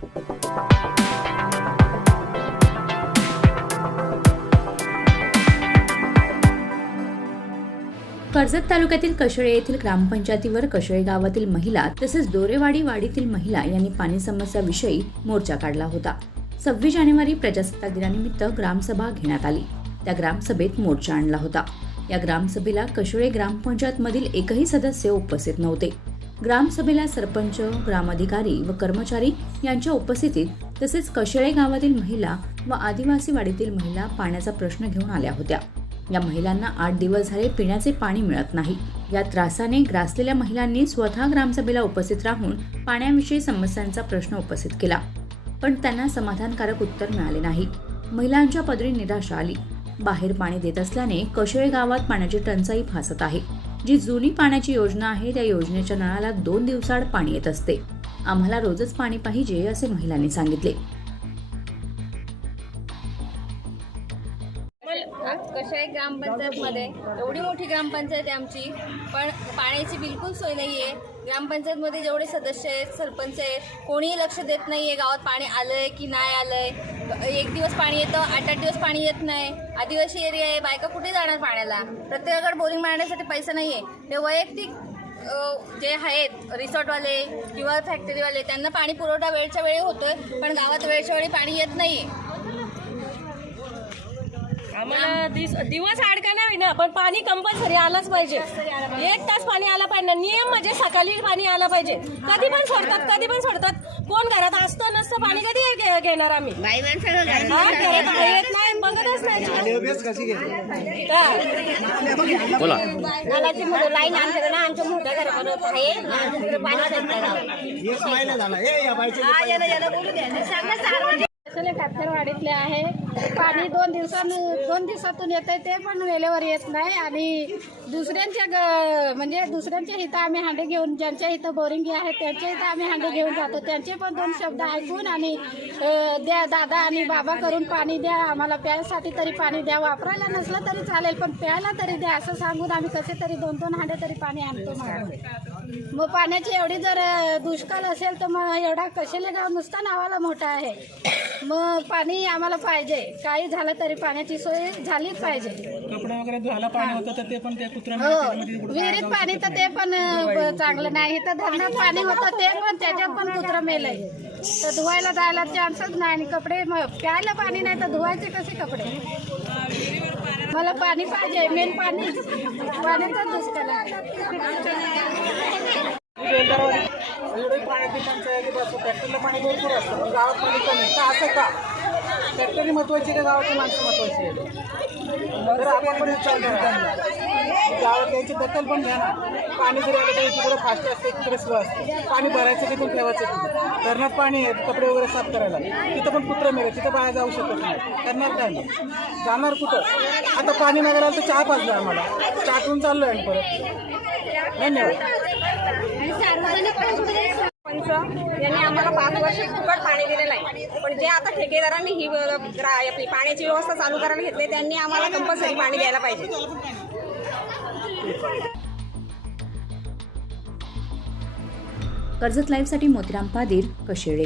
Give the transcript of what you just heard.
कर्जत तालुक्यातील कशळे येथील ग्रामपंचायतीवर कशळे गावातील महिला तसेच दोरेवाडी वाडीतील महिला यांनी पाणी समस्याविषयी मोर्चा काढला होता. सव्वीस जानेवारी प्रजासत्ताक दिनानिमित्त ग्रामसभा घेण्यात आली. त्या ग्रामसभेत मोर्चा आणला होता. या ग्रामसभेला कशळे ग्रामपंचायतमधील एकही सदस्य उपस्थित नव्हते. ग्रामसभेला सरपंच ग्रामाधिकारी व कर्मचारी यांच्या उपस्थितीत तसेच कशेळे गावातील महिला व आदिवासी वाडीतील महिला पाण्याचा प्रश्न घेऊन आल्या होत्या. या महिलांना आठ दिवस झाले पिण्याचे पाणी मिळत नाही. या त्रासाने ग्रासलेल्या महिलांनी स्वतः ग्रामसभेला उपस्थित राहून पाण्याविषयी समस्यांचा प्रश्न उपस्थित केला. पण त्यांना समाधानकारक उत्तर मिळाले नाही. महिलांच्या पदरी निराशा आली. बाहेर पाणी देत असल्याने कशेळे गावात पाण्याची टंचाई भासत आहे. जी जुनी पाण्याची योजना आहे त्या योजनेच्या नळाला दोन दिवसाआड पाणी येत असते. आम्हाला रोजच पाणी पाहिजे असे महिलांनी सांगितले. कशा आहे ग्रामपंचायतमध्ये? एवढी मोठी ग्रामपंचायत आहे आमची पण पाण्याची बिलकुल सोय नाही आहे ग्रामपंचायतमध्ये जेवढे सदस्य आहेत सरपंच आहेत कोणीही लक्ष देत नाही आहे गावात पाणी आलं आहे की नाही आलं आहे एक दिवस पाणी येतं आठ आठ दिवस पाणी येत नाही. आदिवासी एरिया आहे बायका कुठे जाणार पाण्याला? प्रत्येकाकडे बोरिंग मारण्यासाठी पैसा नाही आहे ते वैयक्तिक जे आहेत रिसॉर्टवाले किंवा फॅक्टरीवाले त्यांना पाणी पुरवठा वेळच्या वेळी होतोय पण गावात वेळच्या वेळी पाणी येत नाही आहे आम्हाला दिस दिवस अडका नाही ना पण पाणी कंपल्सरी आलाच पाहिजे. एक तास पाणी आला पाहिजे नियम म्हणजे सकाळी पाणी आला पाहिजे. कधी पण सोडतात कधी पण सोडतात. कोण घरात असतं नसतं पाणी कधी घेणार आम्ही? नाही. बघतच नाही. हा. नळाची मुलं लाईन आमच्याकडे ना आमच्या मोठ्या घराकडे आहे. आमच्याकडे पाणी वाडीतले आहे. पाणी दोन दिवसान दोन दिवसातून येते ते पण वेळेवर येत नाही. आणि दुसऱ्यांच्या ग- म्हणजे दुसऱ्यांच्या इथं आम्ही हांडे घेऊन ज्यांच्या इथं बोरिंग आहे त्यांच्या इथं आम्ही हांडे घेऊन जातो. त्यांचे पण दोन शब्द ऐकून आणि द्या दादा आणि बाबा करून पाणी द्या. आम्हाला प्यायसाठी तरी पाणी द्या. वापरायला नसलं तरी चालेल पण प्यायला तरी द्या. असं सांगून आम्ही कसे तरी दोन दोन हांडे तरी पाणी आणतो मागून. मग पाण्याची एवढी जर दुष्काळ असेल तर मग एवढा कशाला गाव नुसता नावाला मोठा आहे. मग पाणी आम्हाला पाहिजे. काही झालं तरी पाण्याची सोय झालीच पाहिजे. कपडे वगैरे धुवायला पाणी होतं तर ते पण त्या कुत्र्या हो. विहिरीत पाणी तर ते पण अं, चांगलं नाही. तर धरणात पाणी होतं ते पण त्याच्यात पण कुत्रं मेलंय. तर धुवायला जायला चान्सच नाही आणि कपडे मग प्यायला पाणी नाही तर धुवायचे कसे कपडे? मला पाणी पाहिजे मेन पाणी पाण्याचा दुष्काळ आहे. एवढे पाण्याची टंचाई बस फॅक्टरीला पाणी भरपूर असतं गावात पाणी कमी का असं का फॅक्टरी महत्वाची का गावाची माणसं महत्वाची आहे तर आपण पण विचार गावात याची दखल पण घ्या ना पाणी जरी आलं तरी तिकडे फास्ट असते तिकडे स्लो असते पाणी भरायचं तिथून ठेवायचं तिथे धरणात पाणी आहे कपडे वगैरे साफ करायला तिथं पण कुत्रं मिळेल तिथं बाहेर जाऊ शकत नाही करणार काय नाही जाणार कुठं आता पाणी मागायला आलं तर चहा पाजलं आम्हाला चहा पिऊन चाललो आहे परत धन्यवाद पंच यांनी आम्हाला पाच वर्ष फुकट पाणी दिलेलं आहे. पण जे आता ठेकेदारांनी ही आपली पाण्याची व्यवस्था चालू करायला घेतली त्यांनी आम्हाला कंपल्सरी पाणी द्यायला पाहिजे. कर्जत लाईव्हसाठी मोतीराम पादीर कशेळे.